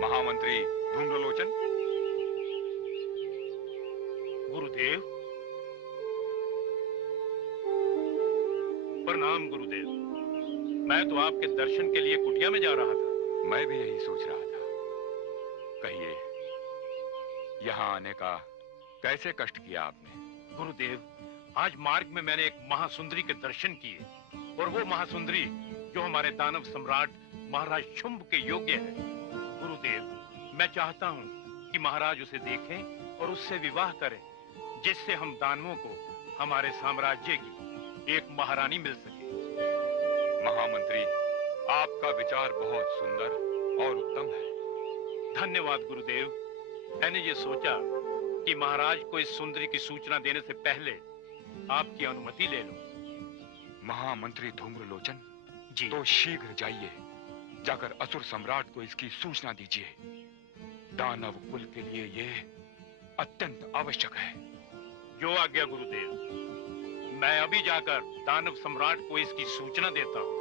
महामंत्री धूम्रलोचन। गुरुदेव, प्रणाम गुरुदेव। मैं तो आपके दर्शन के लिए कुटिया में जा रहा था। मैं भी यही सोच रहा था। कहिए, यहाँ आने का कैसे कष्ट किया आपने? गुरुदेव, आज मार्ग में मैंने एक महासुंदरी के दर्शन किए, और वो महासुंदरी जो हमारे दानव सम्राट महाराज शुंभ के योग्य है। गुरुदेव, मैं चाहता हूँ कि महाराज उसे देखें और उससे विवाह करें, जिससे हम दानवों को हमारे साम्राज्य की एक महारानी मिल सके। महामंत्री, आपका विचार बहुत सुंदर और उत्तम है। धन्यवाद गुरुदेव। मैंने ये सोचा कि महाराज को इस सुंदरी की सूचना देने से पहले आपकी अनुमति ले लूं। महामंत्री धूम्रलोचन जी। तो शीघ्र जाइए, जाकर असुर सम्राट को इसकी सूचना दीजिए। दानव कुल के लिए यह अत्यंत आवश्यक है। जो आज्ञा गुरुदेव। मैं अभी जाकर दानव सम्राट को इसकी सूचना देता हूं।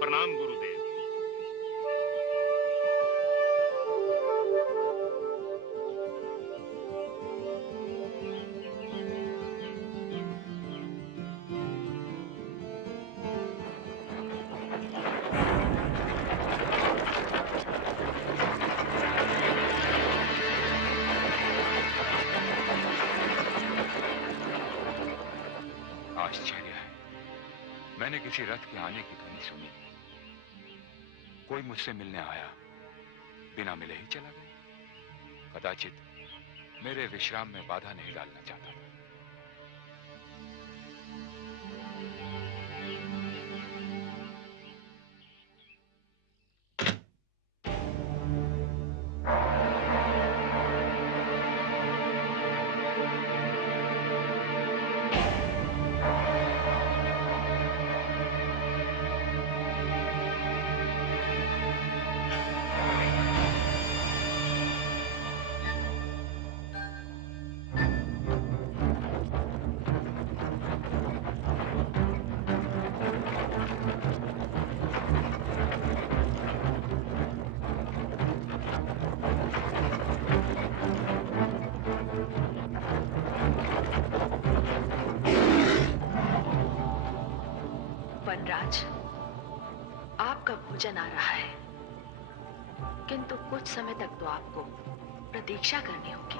प्रणाम गुरुदेव। आश्चर्य है, मैंने किसी रथ के आने की ध्वनि सुनी। कोई मुझसे मिलने आया, बिना मिले ही चला गया। कदाचित मेरे विश्राम में बाधा नहीं डालना चाहता था। वनराज, आपका भोजन आ रहा है, किंतु कुछ समय तक तो आपको प्रतीक्षा करनी होगी।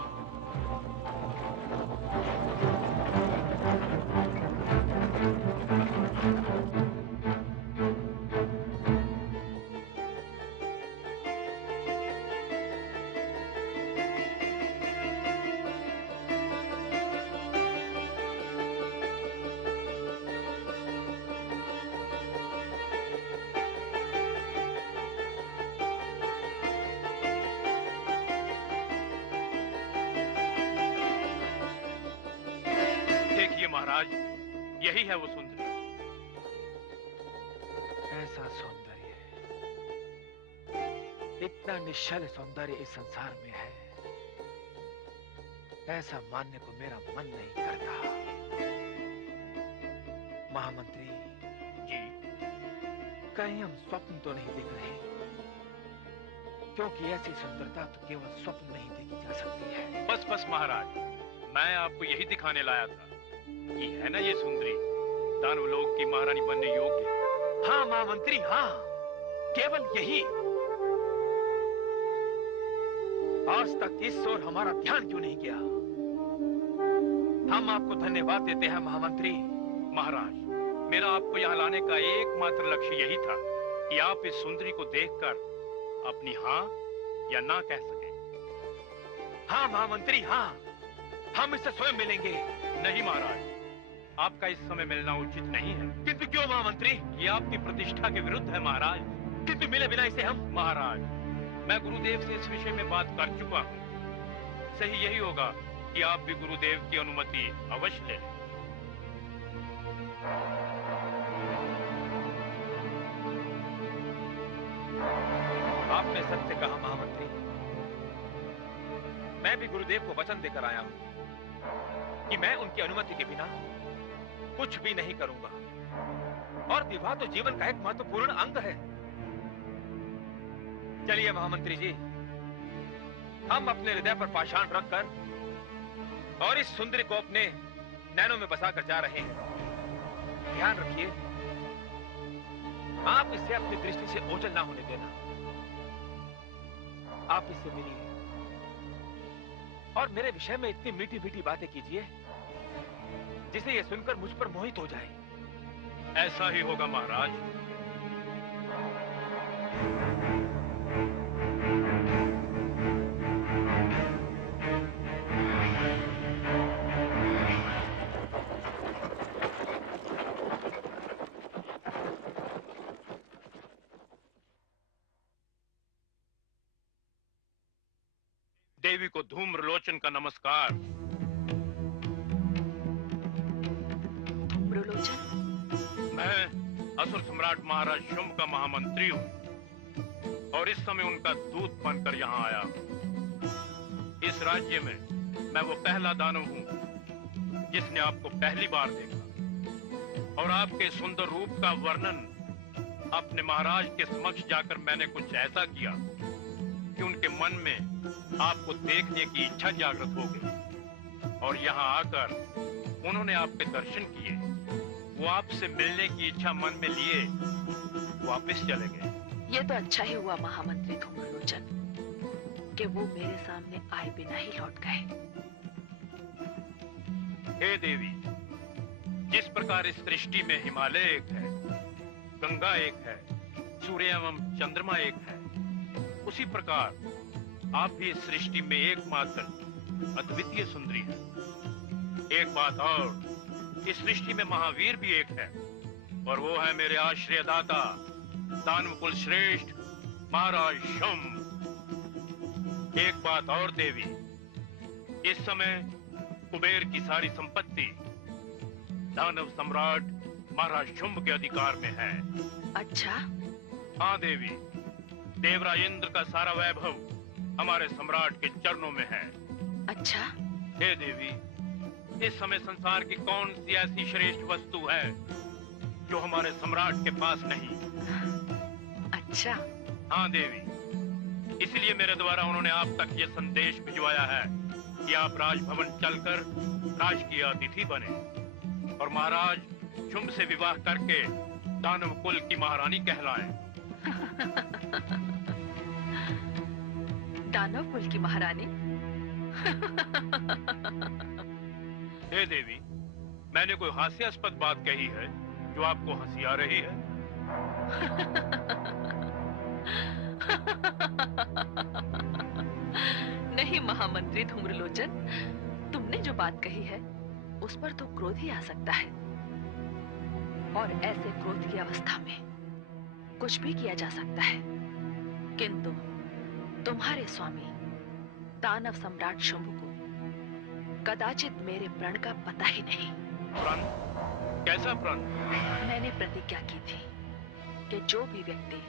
महाराज, यही है वो सुंदरी। ऐसा सौंदर्य, इतना निश्चल सौंदर्य इस संसार में है, ऐसा मानने को मेरा मन नहीं करता। महामंत्री जी, कहीं हम स्वप्न तो नहीं देख रहे? क्योंकि ऐसी सुंदरता तो केवल स्वप्न नहीं देखी जा सकती है। बस बस महाराज, मैं आपको यही दिखाने लाया था कि है ना ये सुंदरी दानवलोक की महारानी बनने योग्य। हाँ महामंत्री, हाँ, केवल यही। आज तक इस ओर हमारा ध्यान क्यों नहीं गया? हम आपको धन्यवाद देते हैं महामंत्री। महाराज, मेरा आपको यहाँ लाने का एकमात्र लक्ष्य यही था कि आप इस सुंदरी को देखकर अपनी हाँ या ना कह सकें। हाँ महामंत्री, हाँ, हम इससे स्वयं मिलेंगे। नहीं महाराज, आपका इस समय मिलना उचित नहीं है। किंतु क्यों महामंत्री? ये आपकी प्रतिष्ठा के विरुद्ध है महाराज। किंतु मिले बिना इसे हम? महाराज, मैं गुरुदेव से इस विषय में बात कर चुका हूँ। सही यही होगा कि आप भी गुरुदेव की अनुमति अवश्य लें। आपने सत्य कहा महामंत्री। मैं भी गुरुदेव को वचन देकर आया हूं कि मैं उनकी अनुमति के बिना कुछ भी नहीं करूंगा, और विवाह तो जीवन का एक महत्वपूर्ण अंग है। चलिए महामंत्री जी, हम अपने हृदय पर पाषाण रखकर और इस सुंदरी को अपने नैनों में बसाकर जा रहे हैं। ध्यान रखिए, आप इसे अपनी दृष्टि से ओझल ना होने देना। आप इससे मिलिए और मेरे विषय में इतनी मीठी मीठी बातें कीजिए जिसे यह सुनकर मुझ पर मोहित हो जाए। ऐसा ही होगा महाराज। देवी को धूम्रलोचन का नमस्कार। धूम्रलोचन? मैं असुर सम्राट महाराज शुंभ का महामंत्री हूँ और इस समय उनका दूत बनकर यहाँ आया हूँ। इस राज्य में मैं वो पहला दानव हूँ जिसने आपको पहली बार देखा और आपके सुंदर रूप का वर्णन अपने महाराज के समक्ष जाकर मैंने कुछ ऐसा किया कि उनके मन में आपको देखने की इच्छा जागृत हो गई और यहाँ आकर उन्होंने आपके दर्शन किए। वो आपसे मिलने की इच्छा मन में लिए वापस चले गए। ये तो अच्छा ही हुआ महामंत्री धूम्रलोचन कि वो मेरे सामने आए बिना ही लौट गए। हे देवी, जिस प्रकार इस सृष्टि में हिमालय एक है, गंगा एक है, सूर्य एवं चंद्रमा एक है, उसी प्रकार आप भी इस सृष्टि में एकमात्र अद्वितीय सुंदरी हैं। एक बात और, इस सृष्टि में महावीर भी एक है और वो है मेरे आश्रयदाता दानव कुल श्रेष्ठ महाराज शुंभ। एक बात और देवी, इस समय कुबेर की सारी संपत्ति दानव सम्राट महाराज शुंभ के अधिकार में है। अच्छा? हाँ देवी, देवराज इंद्र का सारा वैभव हमारे सम्राट के चरणों में है। अच्छा? हे देवी, इस समय संसार की कौन सी ऐसी श्रेष्ठ वस्तु है जो हमारे सम्राट के पास नहीं? अच्छा? हाँ देवी, इसलिए मेरे द्वारा उन्होंने आप तक ये संदेश भिजवाया है कि आप राजभवन चलकर राजकीय अतिथि बने और महाराज शुंभ से विवाह करके दानव कुल की महारानी कहलाएं। दानव कुल की महारानी? हे देवी, मैंने कोई हास्यास्पद बात कही है जो आपको हंसी आ रही है? नहीं महामंत्री धूम्रलोचन, तुमने जो बात कही है उस पर तो क्रोध ही आ सकता है और ऐसे क्रोध की अवस्था में कुछ भी किया जा सकता है, किंतु तुम्हारे स्वामी दानव सम्राट शुंभ को कदाचित मेरे प्रण का पता ही नहीं। प्रण? कैसा प्रण? मैंने प्रतिज्ञा की थी कि जो भी व्यक्ति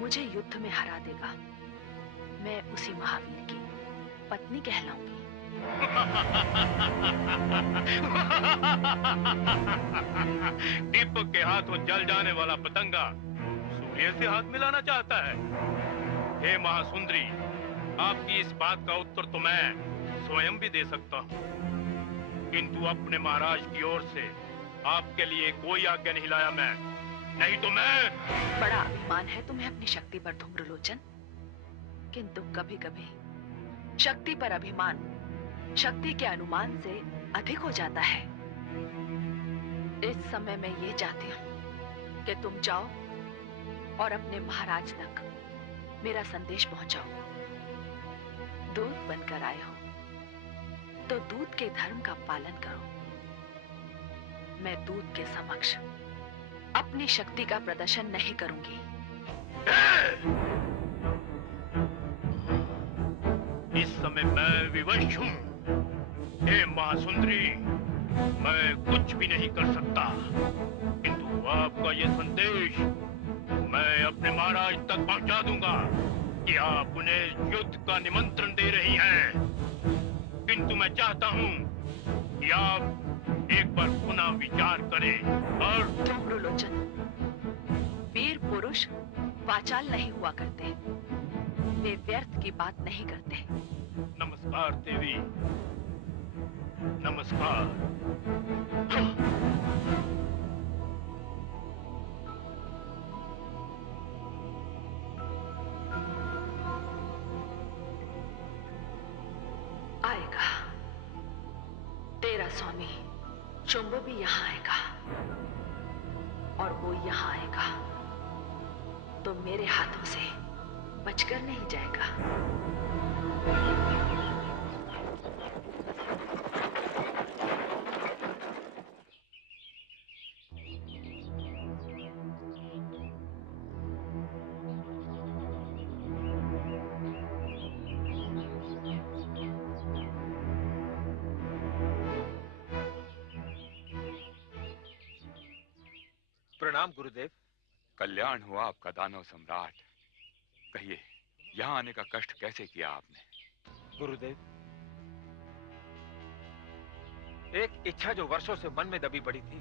मुझे युद्ध में हरा देगा, मैं उसी महावीर की पत्नी कहलाऊंगी। दीपक के हाथों जल जाने वाला पतंगा सूर्य से हाथ मिलाना चाहता है। हे महासुंदरी, आपकी इस बात का उत्तर तो मैं स्वयं भी दे सकता हूँ, किंतु अपने महाराज की ओर से आपके लिए कोई आज्ञा नहीं लाया मैं, नहीं तो मैं। बड़ा अभिमान है तुम्हें अपनी शक्ति पर धूम्रलोचन, किंतु कभी कभी शक्ति पर अभिमान शक्ति के अनुमान से अधिक हो जाता है। इस समय मैं ये चाहती हूँ कि तुम जाओ और अपने महाराज तक मेरा संदेश पहुंचाओ। दूत बनकर आए हो तो दूत के धर्म का पालन करो। मैं दूत के समक्ष अपनी शक्ति का प्रदर्शन नहीं करूंगी। इस समय मैं विवश हूँ। हे महासुंदरी, मैं कुछ भी नहीं कर सकता, किंतु आपका ये संदेश मैं अपने महाराज तक पहुंचा दूंगा कि आप उन्हें युद्ध का निमंत्रण दे रही हैं। किंतु मैं चाहता हूँ कि आप एक बार पुनः विचार करें और धूम्रलोचन, वीर पुरुष वाचाल नहीं हुआ करते, वे व्यर्थ की बात नहीं करते। नमस्कार देवी, नमस्कार। आएगा, तेरा स्वामी शुंभ भी यहाँ आएगा, और वो यहाँ आएगा तो मेरे हाथों से बचकर नहीं जाएगा। प्रणाम गुरुदेव। कल्याण हुआ आपका दानव सम्राट। कहिए, यहाँ आने का कष्ट कैसे किया आपने? गुरुदेव, एक इच्छा जो वर्षों से मन में दबी पड़ी थी,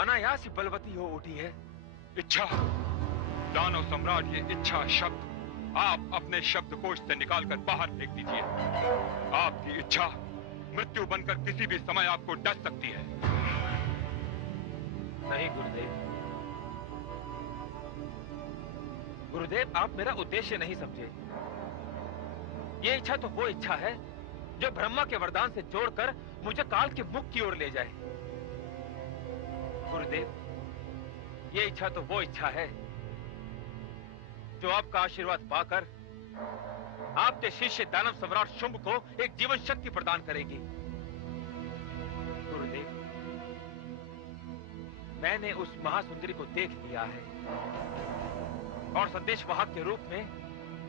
अनायास ही बलवती हो उठी है। इच्छा? दानव सम्राट, ये इच्छा शब्द आप अपने शब्दकोश से निकालकर बाहर फेंक दीजिए। आपकी इच्छा मृत्यु बनकर किसी भी समय आपको डस सकती है। नहीं गुरुदेव, गुरुदेव आप मेरा उद्देश्य नहीं समझे। ये इच्छा तो वो इच्छा है जो ब्रह्मा के वरदान से जोड़कर मुझे काल के मुख की ओर ले जाए। गुरुदेव, ये इच्छा तो वो इच्छा है जो आपका आशीर्वाद पाकर आपके शिष्य दानव सम्राट शुंभ को एक जीवन शक्ति प्रदान करेगी। गुरुदेव, मैंने उस महासुंदरी को देख लिया है और संदेश वाहक के रूप में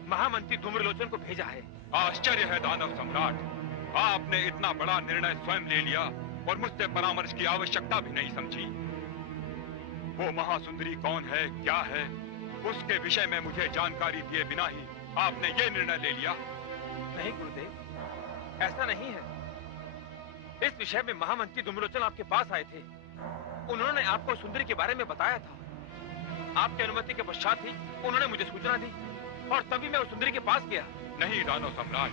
महामंत्री धूम्रलोचन को भेजा है। आश्चर्य है दानव सम्राट, आपने इतना बड़ा निर्णय स्वयं ले लिया और मुझसे परामर्श की आवश्यकता भी नहीं समझी। वो महासुंदरी कौन है, क्या है, उसके विषय में मुझे जानकारी दिए बिना ही आपने ये निर्णय ले लिया? नहीं गुरुदेव, ऐसा नहीं है। इस विषय में महामंत्री धूम्रलोचन आपके पास आए थे। उन्होंने आपको सुंदरी के बारे में बताया था। आपकी अनुमति के पश्चात ही उन्होंने मुझे सूचना दी और तभी मैं उस सुंदरी के पास गया। नहीं दानव सम्राट,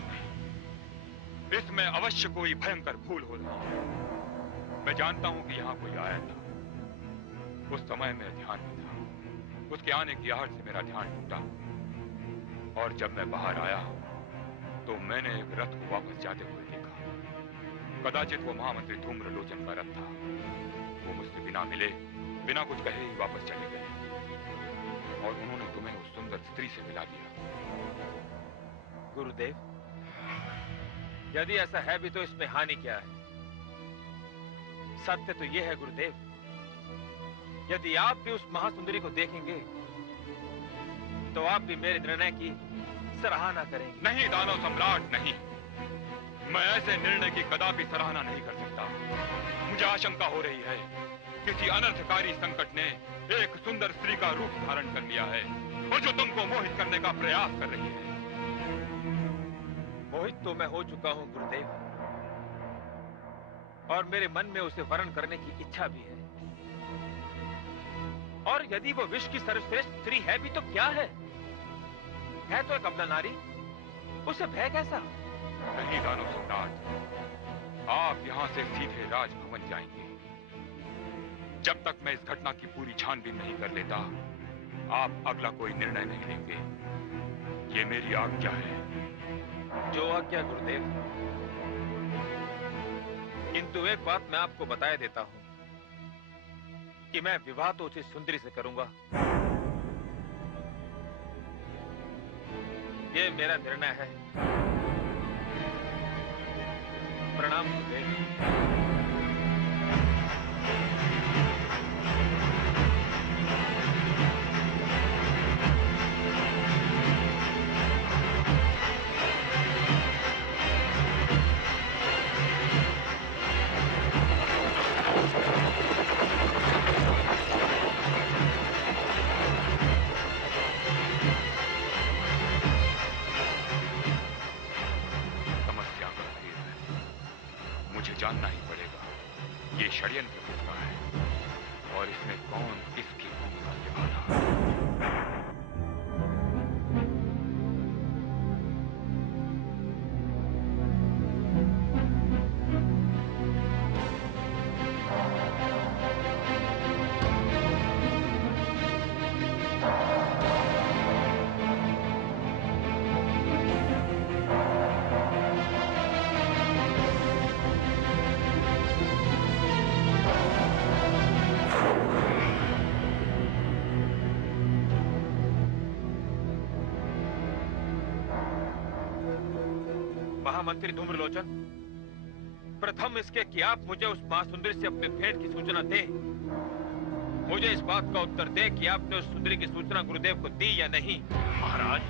इसमें अवश्य कोई भयंकर भूल हो रही है। मैं जानता हूं कि यहाँ कोई आया था। उस समय मैं ध्यान में था। उसके आने की आहट से मेरा ध्यान टूटा और जब मैं बाहर आया तो मैंने एक रथ को वापस जाते हुए देखा। कदाचित वो महामंत्री धूम्रलोचन का रथ था। वो मुझसे बिना मिले, बिना कुछ कहे ही वापस चले गए और उन्होंने तुम्हें उस सुंदर स्त्री से मिला दिया। गुरुदेव, यदि ऐसा है भी तो इसमें हानि क्या है? सत्य तो यह है गुरुदेव, यदि आप भी उस महासुंदरी को देखेंगे तो आप भी मेरे निर्णय की सराहना करेंगे। नहीं दानव सम्राट, नहीं। मैं ऐसे निर्णय की कदापि सराहना नहीं कर सकता। मुझे आशंका हो रही है किसी अनर्थकारी संकट ने एक सुंदर स्त्री का रूप धारण कर लिया है और जो तुमको मोहित करने का प्रयास कर रही है। मोहित तो मैं हो चुका हूं गुरुदेव, और मेरे मन में उसे वरण करने की इच्छा भी है। और यदि वो विश्व की सर्वश्रेष्ठ स्त्री है भी तो क्या है तो एक अबला नारी, उसे भय कैसा? नहीं दानव सम्राट, आप यहाँ से सीधे राजभवन जाएंगे। जब तक मैं इस घटना की पूरी छानबीन नहीं कर लेता, आप अगला कोई निर्णय नहीं लेंगे। ये मेरी आज्ञा है। जो आज्ञा गुरुदेव। किंतु एक बात मैं आपको बताया देता हूं कि मैं विवाह तो उसे सुंदरी से करूंगा। ये मेरा निर्णय है। प्रणाम गुरुदेव। जानना ही पड़ेगा महामंत्री धूम्रलोचन, प्रथम इसके कि आप मुझे उस महासुंदरी से अपने भेंट की सूचना दें। मुझे इस बात का उत्तर दें कि आपने उस सुंदरी की सूचना गुरुदेव को दी या नहीं। महाराज,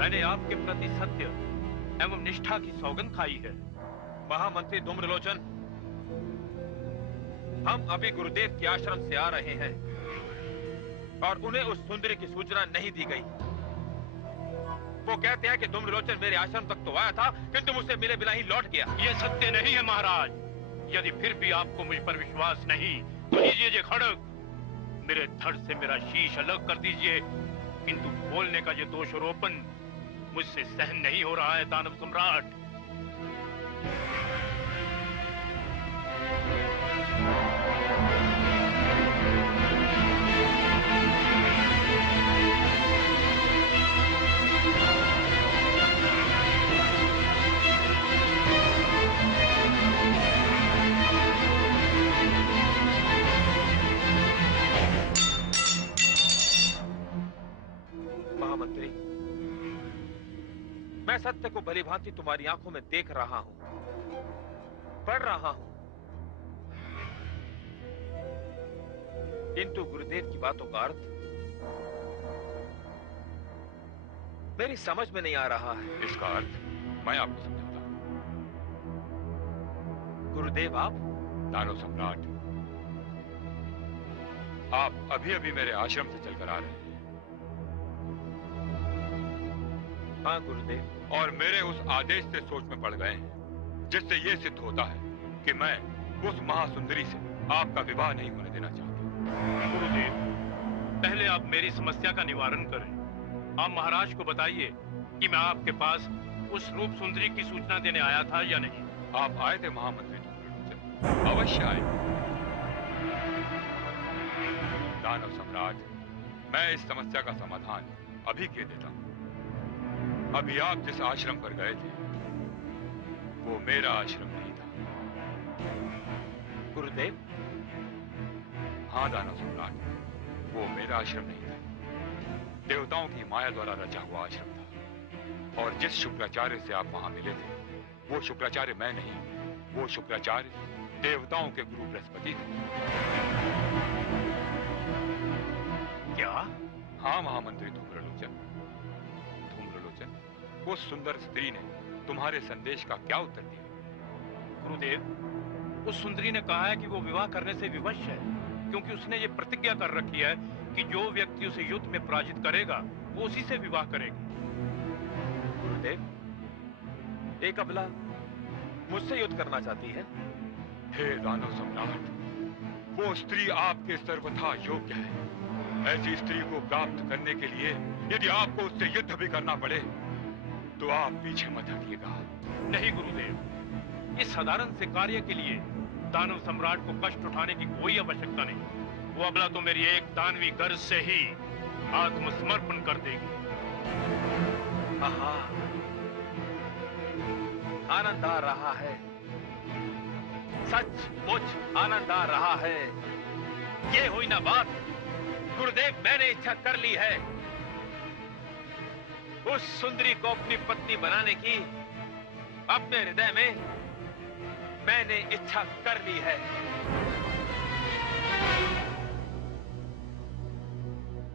मैंने आपके प्रति सत्य एवं निष्ठा की सौगंध खाई है। महामंत्री धूम्रलोचन, हम अभी गुरुदेव के आश्रम से आ रहे हैं और उन्हें उस सुंदरी की सूचना नहीं दी गई। वो कहते हैं कि धूम्रलोचन मेरे आश्रम तक तो आया था, किंतु मुझसे मिले बिना ही लौट गया। ये सत्य नहीं है महाराज। यदि फिर भी आपको मुझ पर विश्वास नहीं तो लीजिए ये खड्ग, मेरे धड़ से मेरा शीश अलग कर दीजिए। किंतु बोलने का ये दोषारोपण मुझसे सहन नहीं हो रहा है दानव सम्राट। महामंत्री, मैं सत्य को भली भांति तुम्हारी आंखों में देख रहा हूं, पढ़ रहा हूं, किंतु गुरुदेव की बातों का अर्थ मेरी समझ में नहीं आ रहा है। इसका अर्थ मैं आपको समझाता हूं। गुरुदेव, आप दानव सम्राट, आप अभी अभी मेरे आश्रम से चलकर आ रहे हैं। हाँ गुरुदेव। और मेरे उस आदेश से सोच में पड़ गए हैं, जिससे यह सिद्ध होता है कि मैं उस महासुंदरी से आपका विवाह नहीं होने देना चाहता। गुरुदेव, पहले आप मेरी समस्या का निवारण करें। आप महाराज को बताइए कि मैं आपके पास उस रूप सुंदरी की सूचना देने आया था या नहीं। आप आए थे महामंत्री धूम्रलोचन, अवश्य आए। दानव सम्राट, मैं इस समस्या का समाधान अभी किए देता हूं। अभी आप जिस आश्रम पर गए थे वो मेरा आश्रम नहीं था। गुरुदेव? हाँ दानव सम्राट, वो मेरा आश्रम नहीं था, देवताओं की माया द्वारा रचा हुआ आश्रम था। और जिस शुक्राचार्य से आप वहां मिले थे वो शुक्राचार्य मैं नहीं, वो शुक्राचार्य देवताओं के गुरु बृहस्पति थे। क्या? हाँ महामंत्री धूम्रलोचन। धूम्रलोचन, उस सुंदर स्त्री ने तुम्हारे संदेश का क्या उत्तर दिया? गुरुदेव, उस सुंदरी ने कहा है कि वो विवाह करने से विवश है, क्योंकि उसने ये प्रतिज्ञा कर रखी है कि जो व्यक्ति उसे युद्ध में पराजित करेगा वो उसी से विवाह करेगी। गुरुदेव, एक अबला मुझसे युद्ध करना चाहती है। हे दानव सम्राट, वो स्त्री आपके सर्वथा योग्य है। ऐसी स्त्री को प्राप्त करने के लिए यदि आपको उससे युद्ध भी करना पड़े तो आप पीछे मत हटिएगा। नहीं गुरुदेव, इस साधारण से कार्य के लिए दानव सम्राट को कष्ट उठाने की कोई आवश्यकता नहीं। वो अबला तो मेरी एक दानवी गर्ज से ही आत्मसमर्पण कर देगी। आहा, आनंद आ रहा है, सचमुच आनंद आ रहा है। ये हुई ना बात। गुरुदेव, मैंने इच्छा कर ली है उस सुंदरी को अपनी पत्नी बनाने की। अपने हृदय में मैंने इच्छा कर ली है।